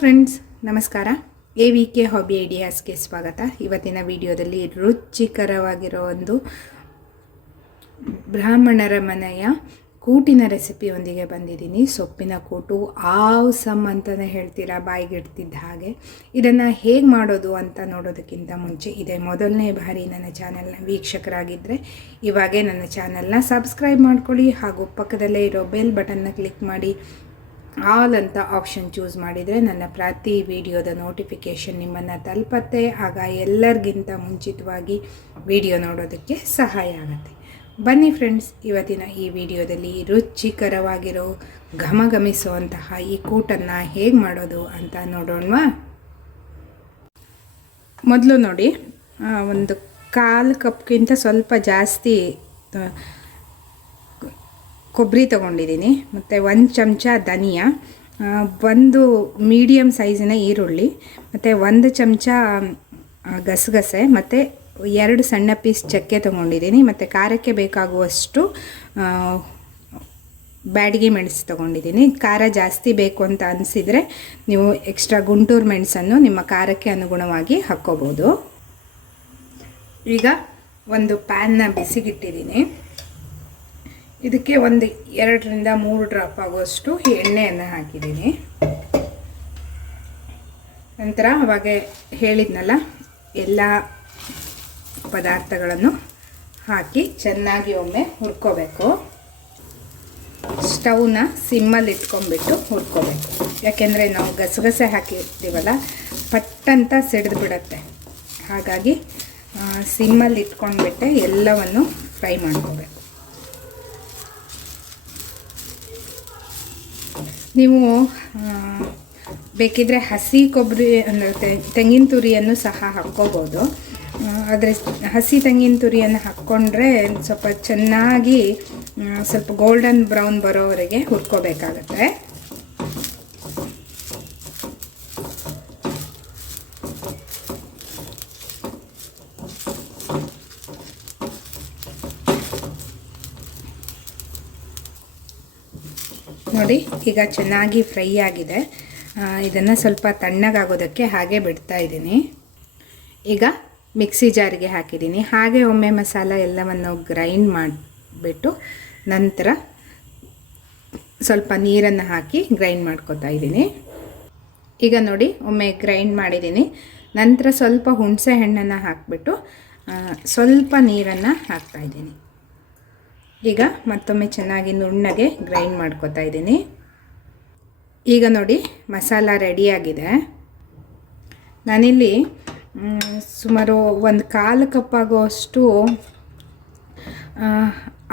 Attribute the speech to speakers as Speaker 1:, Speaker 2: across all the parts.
Speaker 1: Friends ನಮಸ್ಕಾರ. A V K hobby ಐಡಿಯಾಸ್ಗೆ ಸ್ವಾಗತ. ಇವತ್ತಿನ ವಿಡಿಯೋದಲ್ಲಿ ರುಚಿಕರವಾಗಿರೋ ಒಂದು ಬ್ರಾಹ್ಮಣರ ಮನೆಯ ಕೂಟಿನ ರೆಸಿಪಿಯೊಂದಿಗೆ ಬಂದಿದ್ದೀನಿ. ಸೊಪ್ಪಿನ ಕೂಟು ಆವ್ಸಮ್ ಅಂತಲೇ ಹೇಳ್ತೀರಾ, ಬಾಯಿಗಿಡ್ತಿದ್ದ ಹಾಗೆ. ಇದನ್ನು ಹೇಗೆ ಮಾಡೋದು ಅಂತ ನೋಡೋದಕ್ಕಿಂತ ಮುಂಚೆ ಇದೆ ಮೊದಲನೇ ಬಾರಿ ನನ್ನ ಚಾನಲ್ನ ವೀಕ್ಷಕರಾಗಿದ್ದರೆ ಇವಾಗೇ ನನ್ನ ಚಾನಲ್ನ ಸಬ್ಸ್ಕ್ರೈಬ್ ಮಾಡ್ಕೊಳ್ಳಿ ಹಾಗೂ ಪಕ್ಕದಲ್ಲೇ ಇರೋ ಬೆಲ್ ಬಟನ್ನ ಕ್ಲಿಕ್ ಮಾಡಿ ಆಲ್ ಅಂತ ಆಪ್ಷನ್ ಚೂಸ್ ಮಾಡಿದರೆ ನನ್ನ ಪ್ರತಿ ವಿಡಿಯೋದ ನೋಟಿಫಿಕೇಷನ್ ನಿಮ್ಮನ್ನು ತಲುಪತ್ತೆ. ಆಗ ಎಲ್ಲರಿಗಿಂತ ಮುಂಚಿತವಾಗಿ ವಿಡಿಯೋ ನೋಡೋದಕ್ಕೆ ಸಹಾಯ ಆಗುತ್ತೆ. ಬನ್ನಿ ಫ್ರೆಂಡ್ಸ್, ಇವತ್ತಿನ ಈ ವಿಡಿಯೋದಲ್ಲಿ ರುಚಿಕರವಾಗಿರೋ, ಘಮಘಮಿಸುವಂತಹ ಈ ಕೂಟನ್ನು ಹೇಗೆ ಮಾಡೋದು ಅಂತ ನೋಡೋಣವಾ? ಮೊದಲು ನೋಡಿ ಒಂದು ಕಾಲು ಕಪ್ಗಿಂತ ಸ್ವಲ್ಪ ಜಾಸ್ತಿ ಕೊಬ್ಬರಿ ತೊಗೊಂಡಿದ್ದೀನಿ, ಮತ್ತು ಒಂದು ಚಮಚ ಧನಿಯಾ ಒಂದು ಮೀಡಿಯಮ್ ಸೈಜಿನ ಈರುಳ್ಳಿ, ಮತ್ತು ಒಂದು ಚಮಚ ಗಸಗಸೆ, ಮತ್ತು ಎರಡು ಸಣ್ಣ ಪೀಸ್ ಚಕ್ಕೆ ತೊಗೊಂಡಿದ್ದೀನಿ, ಮತ್ತು ಖಾರಕ್ಕೆ ಬೇಕಾಗುವಷ್ಟು ಬ್ಯಾಡಿಗೆ ಮೆಣಸು ತೊಗೊಂಡಿದ್ದೀನಿ. ಖಾರ ಜಾಸ್ತಿ ಬೇಕು ಅಂತ ಅನಿಸಿದರೆ ನೀವು ಎಕ್ಸ್ಟ್ರಾ ಗುಂಟೂರು ಮೆಣಸನ್ನು ನಿಮ್ಮ ಖಾರಕ್ಕೆ ಅನುಗುಣವಾಗಿ ಹಾಕ್ಕೋಬೋದು. ಈಗ ಒಂದು ಪ್ಯಾನ್ನ ಬಿಸಿಗಿಟ್ಟಿದ್ದೀನಿ. ಇದಕ್ಕೆ ಒಂದು ಎರಡರಿಂದ ಮೂರು ಡ್ರಾಪ್ ಆಗುವಷ್ಟು ಎಣ್ಣೆಯನ್ನು ಹಾಕಿದ್ದೀನಿ. ನಂತರ ಅವಾಗ ಹೇಳಿದ್ನಲ್ಲ, ಎಲ್ಲ ಪದಾರ್ಥಗಳನ್ನು ಹಾಕಿ ಚೆನ್ನಾಗಿ ಒಮ್ಮೆ ಹುರ್ಕೋಬೇಕು. ಸ್ಟವ್ನ ಸಿಮ್ಮಲ್ಲಿ ಇಟ್ಕೊಂಡ್ಬಿಟ್ಟು ಹುರ್ಕೋಬೇಕು. ಯಾಕೆಂದರೆ ನಾವು ಗಸಗಸೆ ಹಾಕಿರ್ತೀವಲ್ಲ, ಪಟ್ಟಂತ ಸಿಡಿದು ಬಿಡತ್ತೆ ಹಾಗಾಗಿ ಸಿಮ್ಮಲ್ಲಿ ಇಟ್ಕೊಂಡ್ಬಿಟ್ಟೆ ಎಲ್ಲವನ್ನು ಫ್ರೈ ಮಾಡ್ಕೋಬೇಕು. ನೀವು ಬೇಕಿದ್ರೆ ಹಸಿ ಕೊಬ್ಬರಿ, ಅಂದರೆ ತೆಂಗಿನ ತುರಿಯನ್ನು ಸಹ ಹಾಕ್ಕೋಬೋದು. ಆದರೆ ಹಸಿ ತೆಂಗಿನ ತುರಿಯನ್ನು ಹಾಕ್ಕೊಂಡ್ರೆ ಸ್ವಲ್ಪ ಚೆನ್ನಾಗಿ ಸ್ವಲ್ಪ ಗೋಲ್ಡನ್ ಬ್ರೌನ್ ಬರೋವರೆಗೆ ಹುರ್ಕೋಬೇಕಾಗತ್ತೆ. ನೋಡಿ, ಈಗ ಚೆನ್ನಾಗಿ ಫ್ರೈ ಆಗಿದೆ. ಇದನ್ನು ಸ್ವಲ್ಪ ತಣ್ಣಗಾಗೋದಕ್ಕೆ ಹಾಗೆ ಬಿಡ್ತಾ ಇದ್ದೀನಿ. ಈಗ ಮಿಕ್ಸಿ ಜಾರಿಗೆ ಹಾಕಿದ್ದೀನಿ. ಹಾಗೆ ಒಮ್ಮೆ ಮಸಾಲ ಎಲ್ಲವನ್ನು ಗ್ರೈಂಡ್ ಮಾಡಿಬಿಟ್ಟು ನಂತರ ಸ್ವಲ್ಪ ನೀರನ್ನು ಹಾಕಿ ಗ್ರೈಂಡ್ ಮಾಡ್ಕೋತಾ ಇದ್ದೀನಿ. ಈಗ ನೋಡಿ, ಒಮ್ಮೆ ಗ್ರೈಂಡ್ ಮಾಡಿದ್ದೀನಿ. ನಂತರ ಸ್ವಲ್ಪ ಹುಣಸೆ ಹಣ್ಣನ್ನು ಹಾಕಿಬಿಟ್ಟು ಸ್ವಲ್ಪ ನೀರನ್ನು ಹಾಕ್ತಾ ಇದ್ದೀನಿ. ಈಗ ಮತ್ತೊಮ್ಮೆ ಚೆನ್ನಾಗಿ ನುಣ್ಣಗೆ ಗ್ರೈಂಡ್ ಮಾಡ್ಕೊತಾ ಇದ್ದೀನಿ. ಈಗ ನೋಡಿ ಮಸಾಲ ರೆಡಿಯಾಗಿದೆ ನಾನಿಲ್ಲಿ ಸುಮಾರು ಒಂದು ಕಾಲು ಕಪ್ ಅಷ್ಟು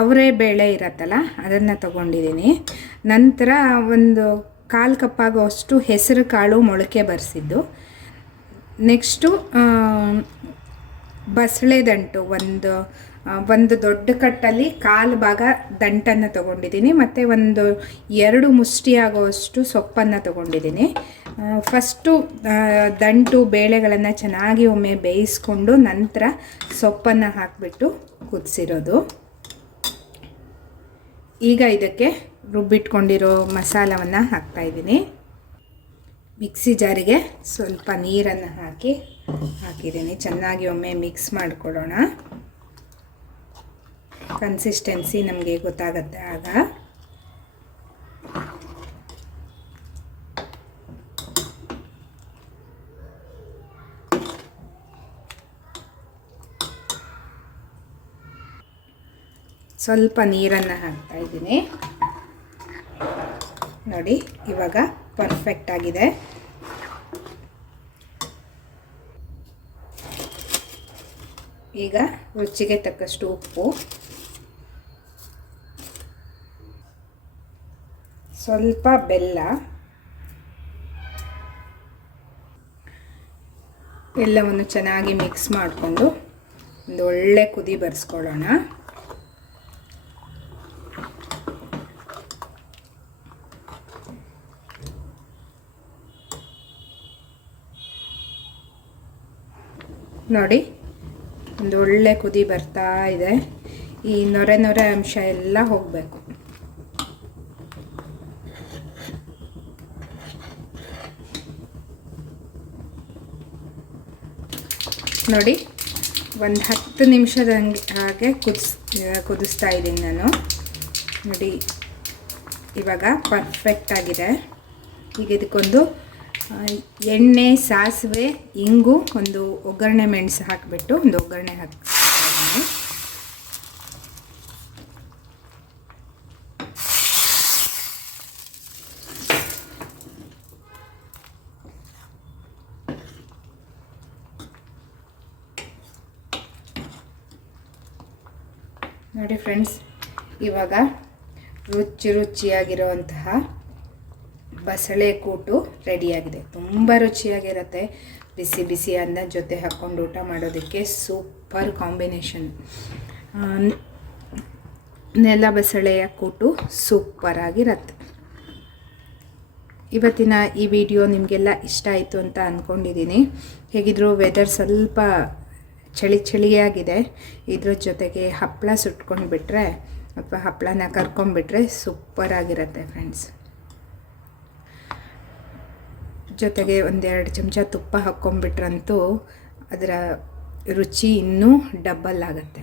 Speaker 1: ಅವರೇ ಬೇಳೆ ಇರತ್ತಲ್ಲ, ಅದನ್ನು ತಗೊಂಡಿದ್ದೀನಿ. ನಂತರ ಒಂದು ಕಾಲು ಕಪ್ ಅಷ್ಟು ಹೆಸರು ಕಾಳು ಮೊಳಕೆ ಬರೆಸಿದ್ದು. ನೆಕ್ಸ್ಟು ಬಸಳೆ ದಂಟು ಒಂದು ಒಂದು ದೊಡ್ಡ ಕಟ್ಟಲ್ಲಿ ಕಾಲು ಭಾಗ ದಂಟನ್ನು ತೊಗೊಂಡಿದ್ದೀನಿ, ಮತ್ತು ಒಂದು ಎರಡು ಮುಷ್ಟಿ ಆಗುವಷ್ಟು ಸೊಪ್ಪನ್ನು ತೊಗೊಂಡಿದ್ದೀನಿ. ಫಸ್ಟು ದಂಟು ಬೇಳೆಗಳನ್ನು ಚೆನ್ನಾಗಿ ಒಮ್ಮೆ ಬೇಯಿಸ್ಕೊಂಡು ನಂತರ ಸೊಪ್ಪನ್ನು ಹಾಕಿಬಿಟ್ಟು ಕುದಿಸಿರೋದು. ಈಗ ಇದಕ್ಕೆ ರುಬ್ಬಿಟ್ಕೊಂಡಿರೋ ಮಸಾಲವನ್ನು ಹಾಕ್ತಾಯಿದ್ದೀನಿ ಮಿಕ್ಸಿ ಜಾರಿಗೆ ಸ್ವಲ್ಪ ನೀರನ್ನು ಹಾಕಿ ಹಾಕಿದ್ದೀನಿ. ಚೆನ್ನಾಗಿ ಒಮ್ಮೆ ಮಿಕ್ಸ್ ಮಾಡಿಕೊಡೋಣ ಕನ್ಸಿಸ್ಟೆನ್ಸಿ ನಮಗೆ ಗೊತ್ತಾಗತ್ತೆ ಆಗ. ಸ್ವಲ್ಪ ನೀರನ್ನು ಹಾಕ್ತಾ ಇದ್ದೀನಿ. ನೋಡಿ, ಇವಾಗ ಪರ್ಫೆಕ್ಟ್ ಆಗಿದೆ. ಈಗ ರುಚಿಗೆ ತಕ್ಕಷ್ಟು ಉಪ್ಪು. ಸ್ವಲ್ಪ ಬೆಲ್ಲ. ಎಲ್ಲವನ್ನು ಚೆನ್ನಾಗಿ ಮಿಕ್ಸ್ ಮಾಡಿಕೊಂಡು ಒಂದು ಒಳ್ಳೆ ಕುದಿ ಬರೆಸ್ಕೊಳ್ಳೋಣ. ನೋಡಿ, ಒಂದು ಒಳ್ಳೆ ಕುದಿ ಬರ್ತಾ ಇದೆ. ಈ ನೊರೆ ನೊರೆ ಅಂಶ ಎಲ್ಲ ಹೋಗಬೇಕು. ನೋಡಿ, ಒಂದು ಹತ್ತು ನಿಮಿಷದ ಹಂಗೆ ಕುದಿಸ್ ಕುದಿಸ್ತಾ ಇದ್ದೀನಿ ನಾನು. ನೋಡಿ, ಇವಾಗ ಪರ್ಫೆಕ್ಟ್ ಆಗಿದೆ. ಈಗ ಇದಕ್ಕೊಂದು ಎಣ್ಣೆ, ಸಾಸಿವೆ, ಇಂಗು, ಒಂದು ಒಗ್ಗರಣೆ ಮೆಣಸು ಹಾಕಿಬಿಟ್ಟು, ಒಂದು ಒಗ್ಗರಣೆ ಹಾಕ್ತಾ ಇದ್ದೀನಿ ನೋಡಿ ಫ್ರೆಂಡ್ಸ್, ಇವಾಗ ರುಚಿ ರುಚಿಯಾಗಿರುವಂತಹ ಬಸಳೆ ಕೂಟು ರೆಡಿಯಾಗಿದೆ. ತುಂಬ ರುಚಿಯಾಗಿರುತ್ತೆ. ಬಿಸಿ ಬಿಸಿ ಅನ್ನ ಜೊತೆ ಹಾಕ್ಕೊಂಡು ಊಟ ಮಾಡೋದಕ್ಕೆ ಸೂಪರ್ ಕಾಂಬಿನೇಷನ್. ನೆಲ ಬಸಳೆಯ ಕೂಟು ಸೂಪರ್ ಆಗಿರತ್ತೆ. ಇವತ್ತಿನ ಈ ವಿಡಿಯೋ ನಿಮಗೆಲ್ಲ ಇಷ್ಟ ಆಯಿತು ಅಂತ ಅಂದ್ಕೊಂಡಿದ್ದೀನಿ ಹೇಗಿದ್ರು ವೆದರ್ ಸ್ವಲ್ಪ ಚಳಿ ಚಳಿಯಾಗಿದೆ. ಇದ್ರ ಜೊತೆಗೆ ಹಪ್ಪಳ ಸುಟ್ಕೊಂಡು ಬಿಟ್ಟರೆ ಅಥವಾ ಹಪ್ಪಳನ ಕರ್ಕೊಂಡ್ಬಿಟ್ರೆ ಸೂಪರ್ ಆಗಿರುತ್ತೆ ಫ್ರೆಂಡ್ಸ್. ಜೊತೆಗೆ ಒಂದೆರಡು ಚಮಚ ತುಪ್ಪ ಹಾಕ್ಕೊಂಬಿಟ್ರಂತೂ ಅದರ ರುಚಿ ಇನ್ನೂ ಡಬ್ಬಲ್ ಆಗುತ್ತೆ.